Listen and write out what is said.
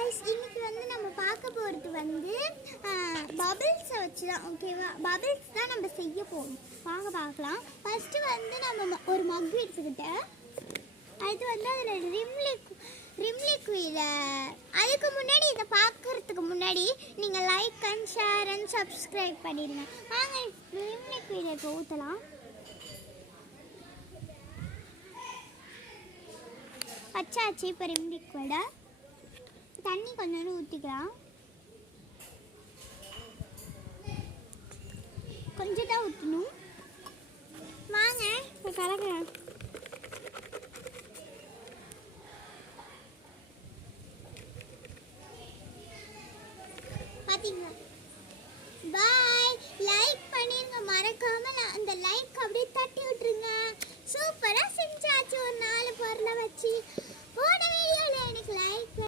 Guys, இன்னைக்கு வந்து நம்ம பார்க்க போகிறது வந்து பபிள்ஸை வச்சு தான். ஓகேவா? பபிள்ஸ் தான் நம்ம செய்ய போகிறோம். வாங்க பார்க்கலாம். ஃபஸ்ட்டு வந்து நம்ம ஒரு மக் எடுத்துக்கிட்டேன். அடுத்து வந்து அதில் ரிம் லிக்விட. அதுக்கு முன்னாடி இதை பார்க்குறதுக்கு முன்னாடி நீங்கள் like and share and subscribe பண்ணிடுங்க. வாங்க ரிம் லிக்விட இப்போ ஊற்றலாம். வச்சாச்சு. இப்போ ரிம் லிக்விட தண்ணி கொஞ்சோண்டு ஊற்றிக்கலாம். கொஞ்சம் தான் ஊற்றணும். வாங்க இப்போ கலக்கலாம். பார்த்தீங்களா? பாய். லைக் பண்ணிருங்க மறக்காம. அந்த லைக் அப்படியே தட்டி விட்டுருங்க. சூப்பராக செஞ்சாச்சு ஒரு 4 பொருளை வச்சு.